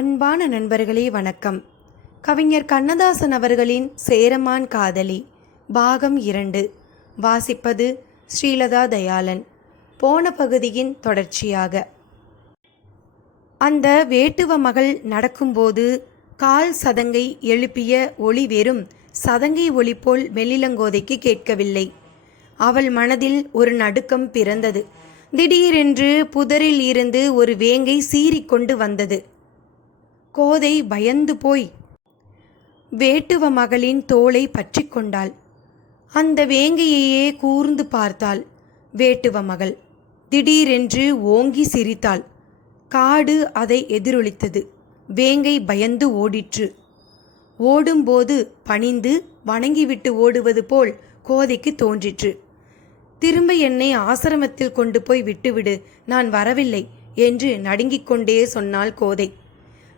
அன்பான நண்பர்களே வணக்கம். கவிஞர் கண்ணதாசன் அவர்களின் சேரமான் காதலி பாகம் இரண்டு வாசிப்பது ஸ்ரீலதா தயாளன். போன பகுதியின் தொடர்ச்சியாக. அந்த வேட்டுவ மகள் நடக்கும்போது கால் சதங்கை எழுப்பிய ஒளி வெறும் சதங்கை ஒளி போல் மெல்லிலங்கோதைக்கு கேட்கவில்லை. அவள் மனதில் ஒரு நடுக்கம் பிறந்தது. திடீரென்று புதரில் இருந்து ஒரு வேங்கை சீறிக்கொண்டு வந்தது. கோதை பயந்து போய் வேட்டுவ மகளின் தோளை பற்றி கொண்டாள். அந்த வேங்கையையே கூர்ந்து பார்த்தாள் வேட்டுவ மகள். திடீரென்று ஓங்கி சிரித்தாள். காடு அதை எதிரொலித்தது. வேங்கை பயந்து ஓடிற்று. ஓடும்போது பணிந்து வணங்கிவிட்டு ஓடுவது போல் கோதைக்கு தோன்றிற்று. திரும்ப என்னை ஆசிரமத்தில் கொண்டு போய் விட்டுவிடு நான் வரவில்லை என்று நடுங்கிக் கொண்டே சொன்னாள் கோதை.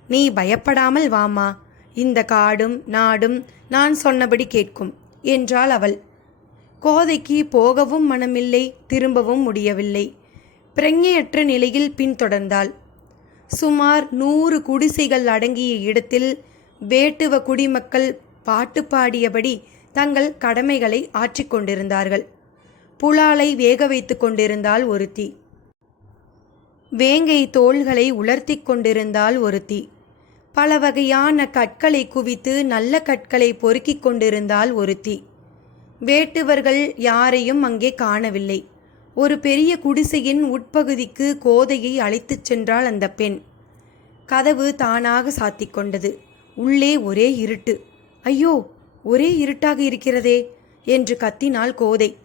நீ பயப்படாமல் வாமா. இந்த காடும் நாடும் நான் சொன்னபடி கேட்கும் என்றாள் அவள். கோதைக்கு போகவும் மனமில்லை திரும்பவும் முடியவில்லை. பிரங்கையற்ற நிலையில் பின்தொடர்ந்தாள். சுமார் நூறு குடிசைகள் அடங்கிய இடத்தில் வேட்டுவ குடிமக்கள் பாட்டு பாடியபடி தங்கள் கடமைகளை ஆற்றிக்கொண்டிருந்தார்கள். புலாலை வேக வைத்து கொண்டிருந்தாள் ஒருத்தி. வேங்கை தோள்களை உலர்த்தி கொண்டிருந்தாள் ஒருத்தி. பல வகையான கற்களை குவித்து நல்ல கற்களை பொறுக்கிக் கொண்டிருந்தாள் ஒருத்தி. வேட்டுவர்கள் யாரையும் அங்கே காணவில்லை. ஒரு பெரிய குடிசையின் உட்பகுதிக்கு கோதையை அழைத்துச் சென்றாள் அந்த பெண். கதவு தானாக சாத்திக் கொண்டது. உள்ளே ஒரே இருட்டு. ஐயோ ஒரே இருட்டாக இருக்கிறதே என்று கத்தினாள் கோதை.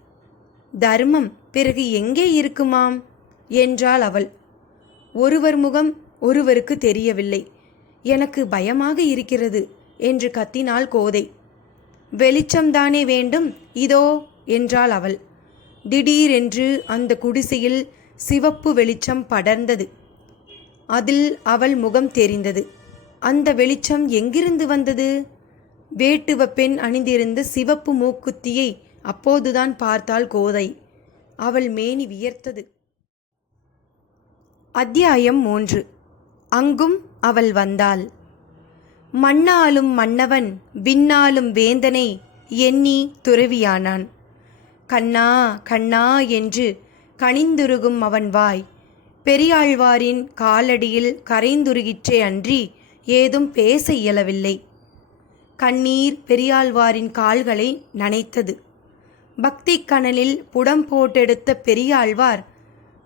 தர்மம் பிறகு எங்கே இருக்குமாம்? என்றாள் அவள். ஒருவர் முகம் ஒருவருக்கு தெரியவில்லை. எனக்கு பயமாக இருக்கிறது என்று கத்தினாள் கோதை. வெளிச்சம்தானே வேண்டும் இதோ என்றாள் அவள். திடீரென்று அந்த குடிசையில் சிவப்பு வெளிச்சம் படர்ந்தது. அதில் அவள் முகம் தெரிந்தது. அந்த வெளிச்சம் எங்கிருந்து வந்தது? வேட்டுவ பெண் அணிந்திருந்த சிவப்பு மூக்குத்தியை அப்போதுதான் பார்த்தாள் கோதை. அவள் மேனி வியர்த்தது. அத்தியாயம் மூன்று. அங்கும் அவள் வந்தாள். மண்ணாலும் மன்னவன் விண்ணாலும் வேந்தனை எண்ணி துறவியானான். கண்ணா கண்ணா என்று கனிந்துருகும் அவன் வாய் பெரியாழ்வாரின் காலடியில் கரைந்துருகிற்றே அன்றி ஏதும் பேச இயலவில்லை. கண்ணீர் பெரியாழ்வாரின் கால்களை நனைத்தது. பக்தி கணலில் புடம் போட்டெடுத்த பெரியாழ்வார்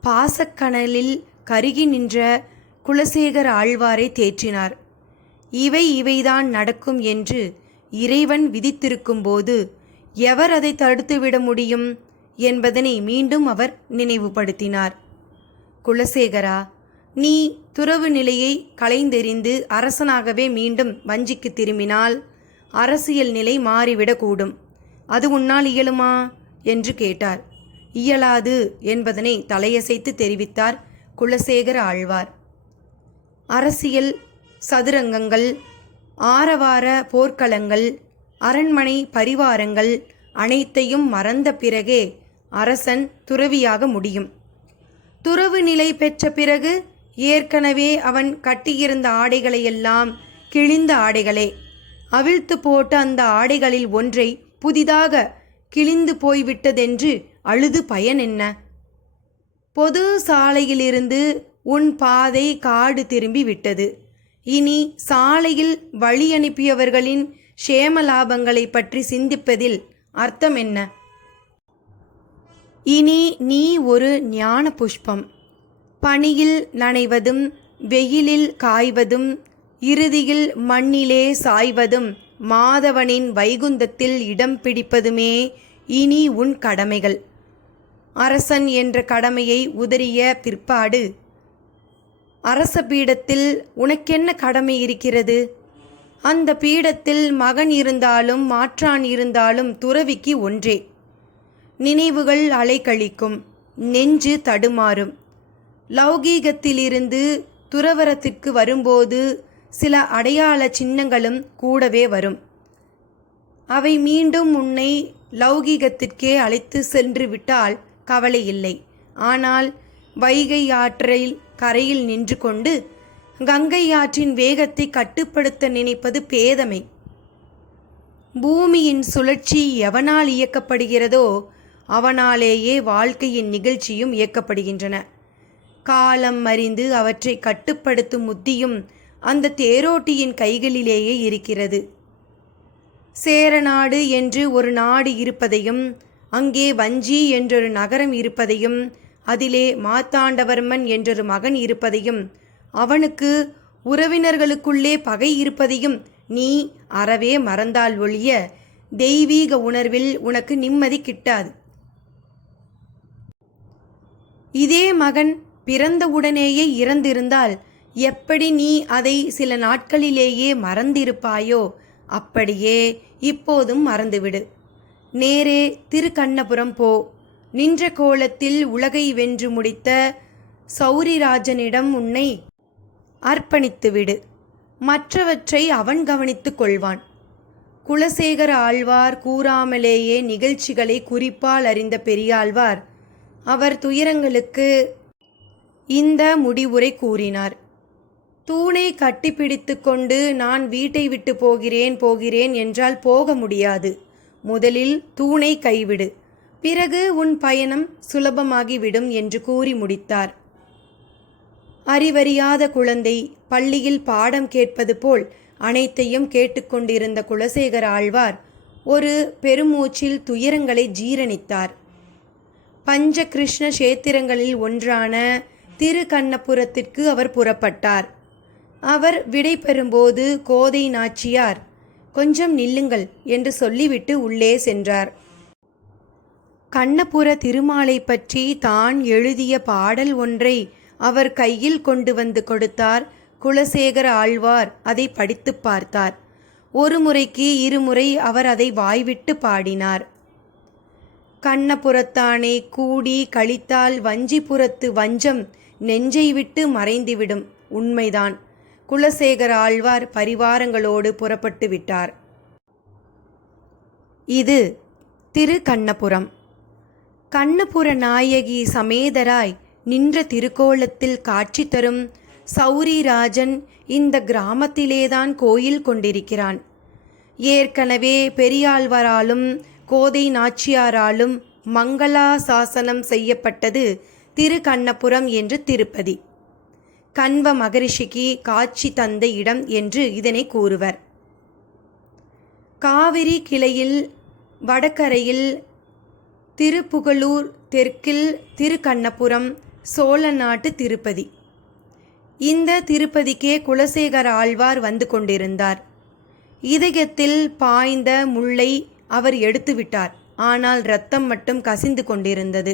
பாசக்கணலில் கருகி நின்ற குலசேகர ஆழ்வாரை தேற்றினார். இவை இவைதான் நடக்கும் என்று இறைவன் விதித்திருக்கும்போது எவர் அதை தடுத்துவிட முடியும் என்பதனை மீண்டும் அவர் நினைவுபடுத்தினார். குலசேகரா நீ துறவு நிலையை களைந்தெறிந்து அரசனாகவே மீண்டும் வஞ்சிக்கு திரும்பினால் அரசியல் நிலை மாறிவிடக்கூடும். அது உன்னால் இயலுமா? என்று கேட்டார். இயலாது என்பதனை தலையசைத்து தெரிவித்தார் குலசேகர ஆழ்வார். அரசியல் சதுரங்கங்கள் ஆரவார போர்க்களங்கள் அரண்மனை பரிவாரங்கள் அனைத்தையும் மறந்த பிறகே அரசன் துறவியாக முடியும். துறவு நிலை பெற்ற பிறகு ஏற்கனவே அவன் கட்டியிருந்த ஆடைகளையெல்லாம் கிழிந்த ஆடைகளே. அவிழ்த்து போட்ட அந்த ஆடைகளில் ஒன்றை புதிதாக கிழிந்து போய்விட்டதென்று அழுது பயன் என்ன? பொது சாலையிலிருந்து உன் பாதை காடு திரும்பி விட்டது. இனி சாலையில் வழி அனுப்பியவர்களின் க்ஷேம லாபங்களை பற்றி சிந்திப்பதில் அர்த்தம் என்ன? இனி நீ ஒரு ஞான புஷ்பம். பனியில் நனைவதும் வெயிலில் காய்வதும் இறுதியில் மண்ணிலே சாய்வதும் மாதவனின் வைகுந்தத்தில் இடம் பிடிப்பதுமே இனி உன் கடமைகள். அரசன் என்ற கடமையை உதறிய பிற்பாடு அரச பீடத்தில் உனக்கென்ன கடமை இருக்கிறது? அந்த பீடத்தில் மகன் இருந்தாலும் மாற்றான் இருந்தாலும் துறவிக்கு ஒன்றே. நினைவுகள் அலைக்கழிக்கும் நெஞ்சு தடுமாறும். லௌகீகத்திலிருந்து துறவரத்திற்கு வரும்போது சில அடையாள சின்னங்களும் கூடவே வரும். அவை மீண்டும் உன்னை லௌகீகத்திற்கே அழைத்து சென்று விட்டால் கவலை இல்லை. ஆனால் வைகை ஆற்றில் கரையில் நின்று கொண்டு கங்கை ஆற்றின் வேகத்தை கட்டுப்படுத்த நினைப்பது பேதமை. பூமியின் சுழற்சி எவனால் இயக்கப்படுகிறதோ அவனாலேயே வாழ்க்கையின் நிகழ்ச்சியும் இயக்கப்படுகின்றன. காலம் அறிந்து அவற்றை கட்டுப்படுத்தும் முத்தியும் அந்த தேரோட்டியின் கைகளிலேயே இருக்கிறது. சேரநாடு என்று ஒரு நாடு இருப்பதையும் அங்கே வஞ்சி என்றொரு நகரம் இருப்பதையும் அதிலே மாத்தாண்டவர்மன் என்றொரு மகன் இருப்பதையும் அவனுக்கு உறவினர்களுக்குள்ளே பகை இருப்பதையும் நீ அறவே மறந்தால் ஒழிய தெய்வீக உணர்வில் உனக்கு நிம்மதி கிட்டாது. இதே மகன் பிறந்தவுடனேயே இறந்திருந்தால் எப்படி நீ அதை சில நாட்களிலேயே மறந்திருப்பாயோ அப்படியே இப்போதும் மறந்துவிடு. நேரே திருக்கண்ணபுரம் போ. நின்ற கோலத்தில் உலகை வென்று முடித்த சௌரிராஜனிடம் உன்னை அர்ப்பணித்துவிடு மற்றவற்றை அவன் கவனித்துக் கொள்வான். குலசேகர ஆழ்வார் கூறாமலேயே நிகழ்ச்சிகளை குறிப்பால் அறிந்த பெரியாழ்வார் அவர் துயரங்களுக்கு இந்த முடிவுரை கூறினார். தூணை கட்டிப்பிடித்து கொண்டு நான் வீட்டை விட்டு போகிறேன் போகிறேன் என்றால் போக முடியாது. முதலில் தூணை கைவிடு. பிறகு உன் பயணம் சுலபமாகிவிடும் என்று கூறி முடித்தார். அறிவறியாத குழந்தை பள்ளியில் பாடம் கேட்பது போல் அனைத்தையும் கேட்டுக்கொண்டிருந்த குலசேகர ஆழ்வார் ஒரு பெருமூச்சில் துயரங்களை ஜீரணித்தார். பஞ்ச கிருஷ்ண கஷேத்திரங்களில் ஒன்றான திருக்கண்ணபுரத்திற்கு அவர் புறப்பட்டார். அவர் விடை பெறும்போது கோதை நாச்சியார் கொஞ்சம் நில்லுங்கள் என்று சொல்லிவிட்டு உள்ளே சென்றார். கண்ணபுர திருமாலை பற்றி தான் எழுதிய பாடல் ஒன்றை அவர் கையில் கொண்டு வந்து கொடுத்தார். குலசேகர ஆழ்வார் அதை படித்து பார்த்தார். ஒரு முறைக்கு இருமுறை அவர் அதை வாய்விட்டு பாடினார். கண்ணபுரத்தானே கூடி கழித்தால் வஞ்சிபுரத்து வஞ்சம் நெஞ்சை விட்டு மறைந்துவிடும் உண்மைதான். குலசேகர ஆழ்வார் பரிவாரங்களோடு புறப்பட்டு விட்டார். இது திரு கண்ணபுரம் கண்ணபுர நாயகி சமேதராய் நின்ற திருக்கோலத்தில் காட்சி தரும் சௌரிராஜன் இந்த கிராமத்திலேதான் கோயில் கொண்டிருக்கிறான். ஏற்கனவே பெரியாழ்வாராலும் கோதை நாச்சியாராலும் மங்களா சாசனம் செய்யப்பட்டது திரு கண்ணபுரம் என்று திருப்பதி. கண்வ மகரிஷிக்கு காட்சி தந்த இடம் என்று இதனை கூறுவர். காவிரி கிளையில் வடகரையில் திருப்புகலூர் தெற்கில் திருக்கண்ணபுரம் சோழ நாட்டு திருப்பதி. இந்த திருப்பதிக்கே குலசேகர ஆழ்வார் வந்து கொண்டிருந்தார். இதயத்தில் பாய்ந்த முள்ளை அவர் எடுத்துவிட்டார். ஆனால் இரத்தம் மட்டும் கசிந்து கொண்டிருந்தது.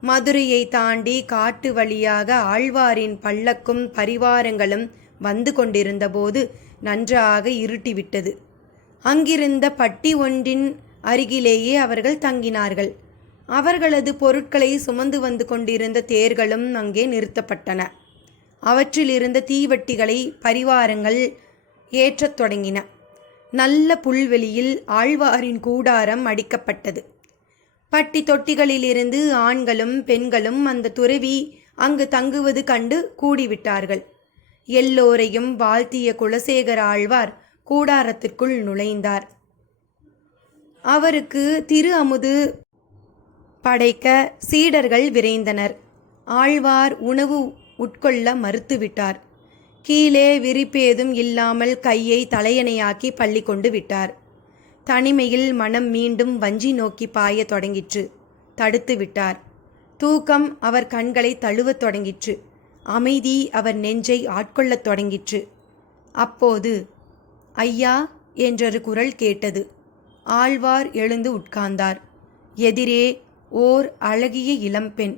மதுரையை தாண்டி காட்டு வழியாக ஆழ்வாரின் பல்லக்கும் பரிவாரங்களும் வந்து கொண்டிருந்தபோது நன்றாக இருட்டிவிட்டது. அங்கிருந்த பட்டி ஒன்றின் அருகிலேயே அவர்கள் தங்கினார்கள். அவர்களது பொருட்களை சுமந்து வந்து கொண்டிருந்த தேர்களும் அங்கே நிறுத்தப்பட்டன. அவற்றில் இருந்த தீவட்டிகளை பரிவாரங்கள் ஏற்றத் தொடங்கின. நல்ல புல்வெளியில் ஆழ்வாரின் கூடாரம் அடிக்கப்பட்டது. பட்டி தொட்டிகளிலிருந்து ஆண்களும் பெண்களும் அந்த துறவி அங்கு தங்குவது கண்டு கூடிவிட்டார்கள். எல்லோரையும் வாழ்த்திய குலசேகர ஆழ்வார் கூடாரத்திற்குள் நுழைந்தார். அவருக்கு திரு அமுது படைக்க சீடர்கள் விரைந்தனர். ஆழ்வார் உணவு உட்கொள்ள மறுத்துவிட்டார். கீழே விரிப்பேதும் இல்லாமல் கையை தலையணையாக்கி பள்ளி கொண்டு விட்டார். தனிமையில் மனம் மீண்டும் வஞ்சி நோக்கி பாயத் தொடங்கிற்று. தடுத்து விட்டார். தூக்கம் அவர் கண்களை தழுவத் தொடங்கிற்று. அமைதி அவர் நெஞ்சை ஆட்கொள்ளத் தொடங்கிற்று. அப்போது ஐயா என்றொரு குரல் கேட்டது. ஆழ்வார் எழுந்து உட்கார்ந்தார். எதிரே ஓர் அழகிய இளம்பெண்.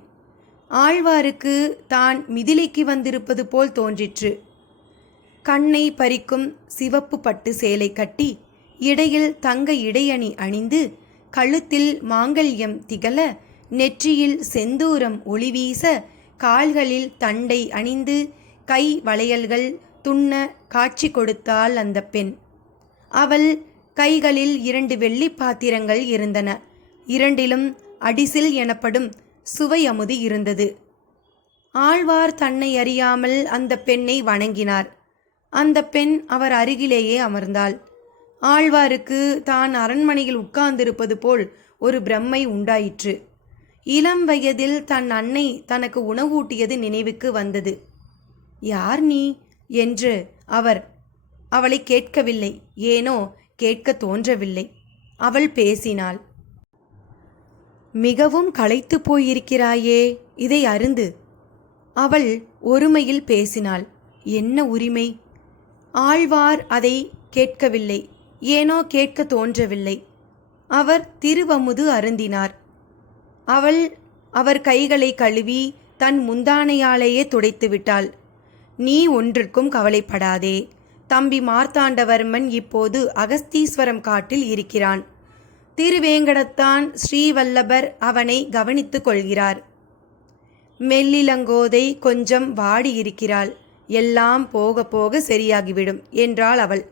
ஆழ்வாருக்கு தான் மிதிலைக்கு வந்திருப்பது போல் தோன்றிற்று. கண்ணை பறிக்கும் சிவப்பு பட்டு சேலை கட்டி இடையில் தங்க இடையணி அணிந்து கழுத்தில் மாங்கல்யம் திகழ நெற்றியில் செந்தூரம் ஒளிவீச கால்களில் தண்டை அணிந்து கை வளையல்கள் துண்ண காட்சி கொடுத்தாள் அந்த பெண். அவள் கைகளில் இரண்டு வெள்ளி பாத்திரங்கள் இருந்தன. இரண்டிலும் அடிசில் எனப்படும் சுவை அமுதி இருந்தது. ஆழ்வார் தன்னை அறியாமல் அந்த பெண்ணை வணங்கினார். அந்த பெண் அவர் அருகிலேயே அமர்ந்தாள். ஆழ்வாருக்கு தான் அரண்மனையில் உட்கார்ந்திருப்பது போல் ஒரு பிரம்மை உண்டாயிற்று. இளம் வயதில் தன் அன்னை தனக்கு உணவூட்டியது நினைவுக்கு வந்தது. யார் நீ? என்று அவர் அவளை கேட்கவில்லை. ஏனோ? கேட்க தோன்றவில்லை. அவள் பேசினாள். மிகவும் களைத்து போயிருக்கிறாயே இதை அருந்து. அவள் ஒருமையில் பேசினாள். என்ன உரிமை? ஆழ்வார் அதை கேட்கவில்லை. ஏனோ கேட்க தோன்றவில்லை. அவர் திருவமுது அருந்தினார். அவள் அவர் கைகளை கழுவி தன் முந்தானையாலேயே துடைத்து விட்டாள் நீ ஒன்றிற்கும் கவலைப்படாதே. தம்பி மார்த்தாண்டவர்மன் இப்போது அகஸ்தீஸ்வரம் காட்டில் இருக்கிறான். திருவேங்கடத்தான் ஸ்ரீவல்லபர் அவனை கவனித்துக் கொள்கிறார். மெல்லிலங்கோதை கொஞ்சம் வாடி இருக்கிறாள் எல்லாம் போக போக சரியாகிவிடும் என்றாள் அவள்.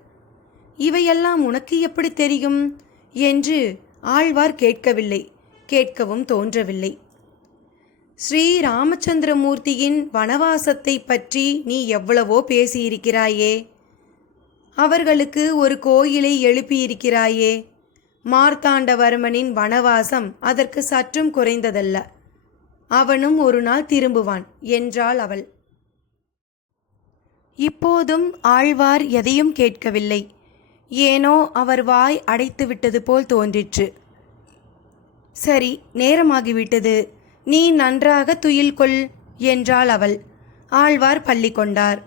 இவையெல்லாம் உனக்கு எப்படி தெரியும்? என்று ஆழ்வார் கேட்கவில்லை. கேட்கவும் தோன்றவில்லை. ஸ்ரீ ராமச்சந்திரமூர்த்தியின் வனவாசத்தை பற்றி நீ எவ்வளவோ பேசியிருக்கிறாயே. அவர்களுக்கு ஒரு கோயிலை எழுப்பியிருக்கிறாயே. மார்த்தாண்டவர்மனின் வனவாசம் அதற்கு சற்றும் குறைந்ததல்ல. அவனும் ஒரு நாள் திரும்புவான் என்றாள் அவள். இப்போதும் ஆழ்வார் எதையும் கேட்கவில்லை. ஏனோ அவர் வாய் அடைத்து விட்டது போல் தோன்றிற்று. சரி நேரமாகிவிட்டது. நீ நன்றாக துயில் கொள் என்றாள் அவள். ஆழ்வார் பள்ளி கொண்டார்.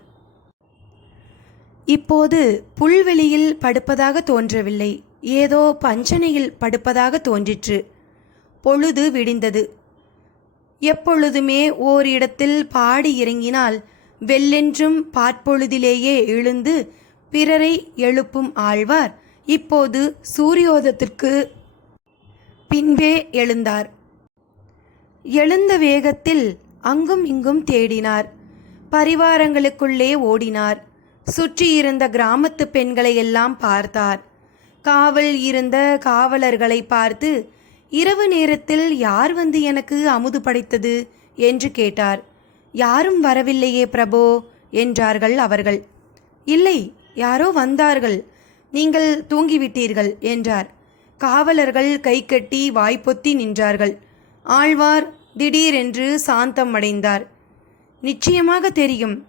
இப்போது புல்வெளியில் படுப்பதாக தோன்றவில்லை. ஏதோ பஞ்சனையில் படுப்பதாக தோன்றிற்று. பொழுது விடிந்தது. எப்பொழுதுமே ஓரிடத்தில் பாடி இறங்கினால் வெள்ளென்றும் பாற்பொழுதிலேயே எழுந்து பிறரை எழுப்பும் ஆழ்வார். இப்போது சூரியோதத்திற்கு பின்பே எழுந்தார். எழுந்த வேகத்தில் அங்கும் இங்கும் தேடினார். பரிவாரங்களுக்குள்ளே ஓடினார். சுற்றியிருந்த கிராமத்து பெண்களை எல்லாம் பார்த்தார். காவல் இருந்த காவலர்களை பார்த்து இரவு நேரத்தில் யார் வந்து எனக்கு அமுது படைத்தது? என்று கேட்டார். யாரும் வரவில்லையே பிரபோ என்றார்கள் அவர்கள். இல்லை யாரோ வந்தார்கள். நீங்கள் தூங்கிவிட்டீர்கள் என்றார். காவலர்கள் கை கட்டி வாய்ப்பொத்தி நின்றார்கள். ஆழ்வார் திடீரென்று சாந்தம் அடைந்தார் நிச்சயமாக தெரியும்.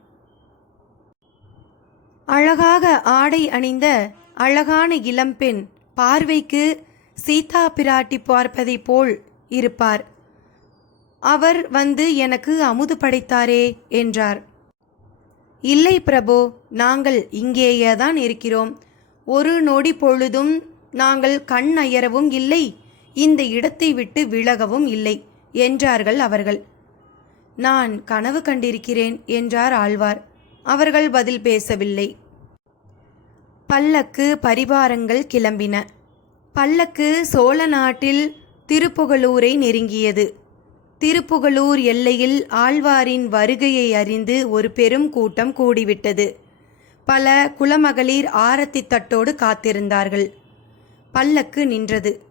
அழகாக ஆடை அணிந்த அழகான இளம்பெண் பார்வைக்கு சீதா பிராட்டி பார்ப்பதைப் போல் இருப்பார். அவர் வந்து எனக்கு அமுது படைத்தாரே என்றார். இல்லை பிரபு நாங்கள் இங்கேயே தான் இருக்கிறோம். ஒரு நொடி பொழுதும் நாங்கள் கண் அயரவும் இல்லை இந்த இடத்தை விட்டு விலகவும் இல்லை என்றார்கள் அவர்கள். நான் கனவு கண்டிருக்கிறேன் என்றார் ஆழ்வார். அவர்கள் பதில் பேசவில்லை. பல்லக்கு பரிவாரங்கள் கிளம்பின. பல்லக்கு சோழ நாட்டில் திருப்புகலூரை நெருங்கியது. திருப்புகலூர் எல்லையில் ஆழ்வாரின் வருகையை அறிந்து ஒரு பெரும் கூட்டம் கூடிவிட்டது. பல குலமகளிர் ஆரத்தி தட்டோடு காத்திருந்தார்கள். பல்லக்கு நின்றது.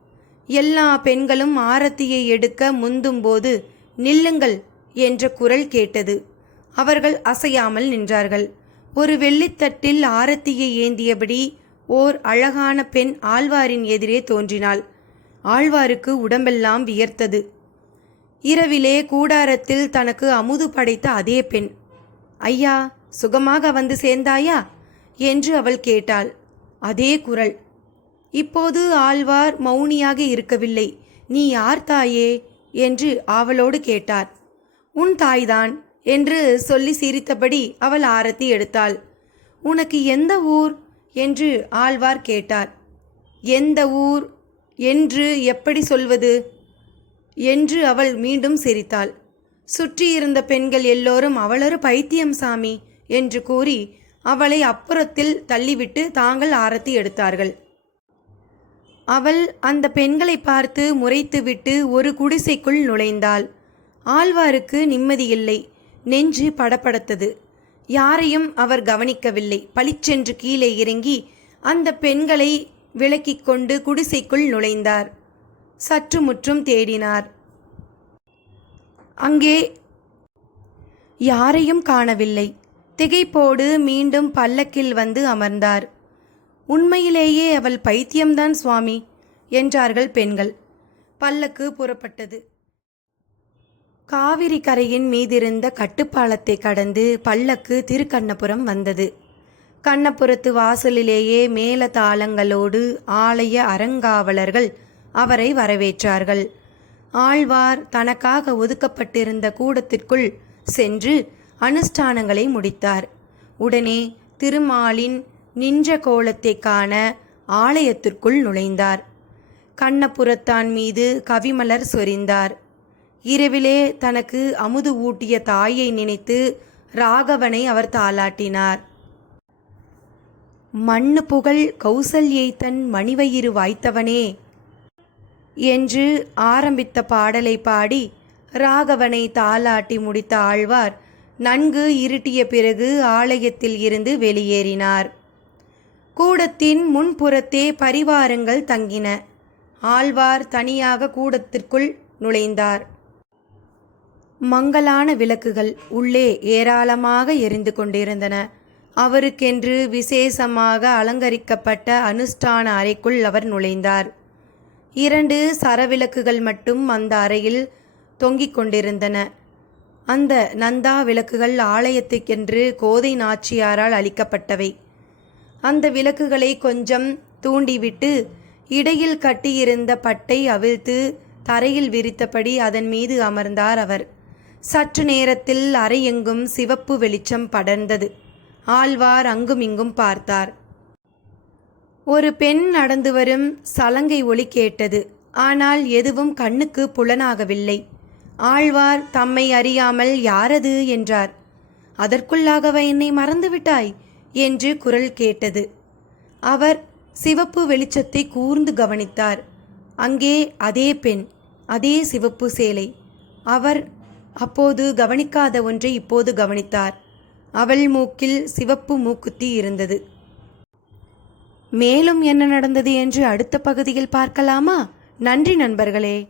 எல்லா பெண்களும் ஆரத்தியை எடுக்க முந்தும்போது நில்லுங்கள் என்ற குரல் கேட்டது. அவர்கள் அசையாமல் நின்றார்கள். ஒரு வெள்ளித்தட்டில் ஆரத்தியை ஏந்தியபடி ஓர் அழகான பெண் ஆழ்வாரின் எதிரே தோன்றினாள். ஆழ்வாருக்கு உடம்பெல்லாம் வியர்த்தது. இரவிலே கூடாரத்தில் தனக்கு அமுது படைத்த அதே பெண். ஐயா சுகமாக வந்து சேர்ந்தாயா? என்று அவள் கேட்டாள். அதே குரல். இப்போது ஆழ்வார் மௌனியாக இருக்கவில்லை. நீ யார் தாயே? என்று ஆவலோடு கேட்டார். உன் தாய்தான் என்று சொல்லி சிரித்தபடி அவள் ஆரத்தி எடுத்தாள். உனக்கு எந்த ஊர்? என்று ஆழ்வார் கேட்டார். எந்த ஊர்? என்று எப்படி சொல்வது? என்று அவள் மீண்டும் சிரித்தாள். சுற்றியிருந்த பெண்கள் எல்லோரும் அவளொரு பைத்தியம் சாமி என்று கூறி அவளை அப்புறத்தில் தள்ளிவிட்டு தாங்கள் ஆரத்தி எடுத்தார்கள். அவள் அந்த பெண்களை பார்த்து முறைத்துவிட்டு ஒரு குடிசைக்குள் நுழைந்தாள். ஆழ்வாருக்கு நிம்மதியில்லை நெஞ்சு படபடத்தது. யாரையும் அவர் கவனிக்கவில்லை. பளிச்சென்று கீழே இறங்கி அந்த பெண்களை விலக்கிக் கொண்டு குடிசைக்குள் நுழைந்தார். சற்று முற்றும் தேடினார். அங்கே யாரையும் காணவில்லை. திகைப்போடு மீண்டும் பல்லக்கில் வந்து அமர்ந்தார். உண்மையிலேயே அவள் பைத்தியம்தான் சுவாமி என்றார்கள் பெண்கள். பல்லக்கு புறப்பட்டது. காவிரி கரையின் மீதிருந்த கட்டுப்பாலத்தை கடந்து பல்லக்கு திருக்கண்ணபுரம் வந்தது. கண்ணபுரத்து வாசலிலேயே மேல தாளங்களோடு ஆலய அறங்காவலர்கள் அவரை வரவேற்றார்கள். ஆழ்வார் தனக்காக ஒதுக்கப்பட்டிருந்த கூடத்திற்குள் சென்று அனுஷ்டானங்களை முடித்தார். உடனே திருமாலின் நின்ற கோலத்தை காண ஆலயத்திற்குள் நுழைந்தார். கண்ணபுரத்தான் மீது கவிமலர் சொரிந்தார். இரவிலே தனக்கு அமுது ஊட்டிய தாயை நினைத்து ராகவனை அவர் தாளாட்டினார். மண்ணு புகழ் கௌசல்யை தன் மணிவயிறு வாய்த்தவனே என்று ஆரம்பித்த பாடலை பாடி ராகவனை தாளாட்டி முடித்த ஆழ்வார் நன்கு இருட்டிய பிறகு ஆலயத்தில் இருந்து வெளியேறினார். கூடத்தின் முன்புறத்தே பரிவாரங்கள் தங்கின. ஆழ்வார் தனியாக கூடத்திற்குள் நுழைந்தார். மங்கலான விளக்குகள் உள்ளே ஏராளமாக எரிந்து கொண்டிருந்தன. அவருக்கென்று விசேஷமாக அலங்கரிக்கப்பட்ட அனுஷ்டான அறைக்குள் அவர் நுழைந்தார். இரண்டு சரவிளக்குகள் மட்டும் அந்த அறையில் தொங்கிக் கொண்டிருந்தன. அந்த நந்தா விளக்குகள் ஆலயத்துக்கென்று கோதை நாச்சியாரால் அளிக்கப்பட்டவை. அந்த விளக்குகளை கொஞ்சம் தூண்டிவிட்டு இடையில் கட்டியிருந்த பட்டை அவிழ்த்து தரையில் விரித்தபடி அதன் மீது அமர்ந்தார் அவர். சற்று நேரத்தில் அறையெங்கும் சிவப்பு வெளிச்சம் படர்ந்தது. ஆழ்வார் அங்குமிங்கும் பார்த்தார். ஒரு பெண் நடந்து வரும் சலங்கை ஒளி கேட்டது. ஆனால் எதுவும் கண்ணுக்கு புலனாகவில்லை. ஆழ்வார் தம்மை அறியாமல் யாரது? என்றார். அதற்குள்ளாகவ என்னை மறந்துவிட்டாய்? என்று குரல் கேட்டது. அவர் சிவப்பு வெளிச்சத்தை கூர்ந்து கவனித்தார். அங்கே அதே பெண் அதே சிவப்பு சேலை. அவர் அப்போது கவனிக்காத ஒன்றை இப்போது கவனித்தார். அவள் மூக்கில் சிவப்பு மூக்குத்தி இருந்தது. மேலும் என்ன நடந்தது என்று அடுத்த பகுதியில் பார்க்கலாமா? நன்றி நண்பர்களே.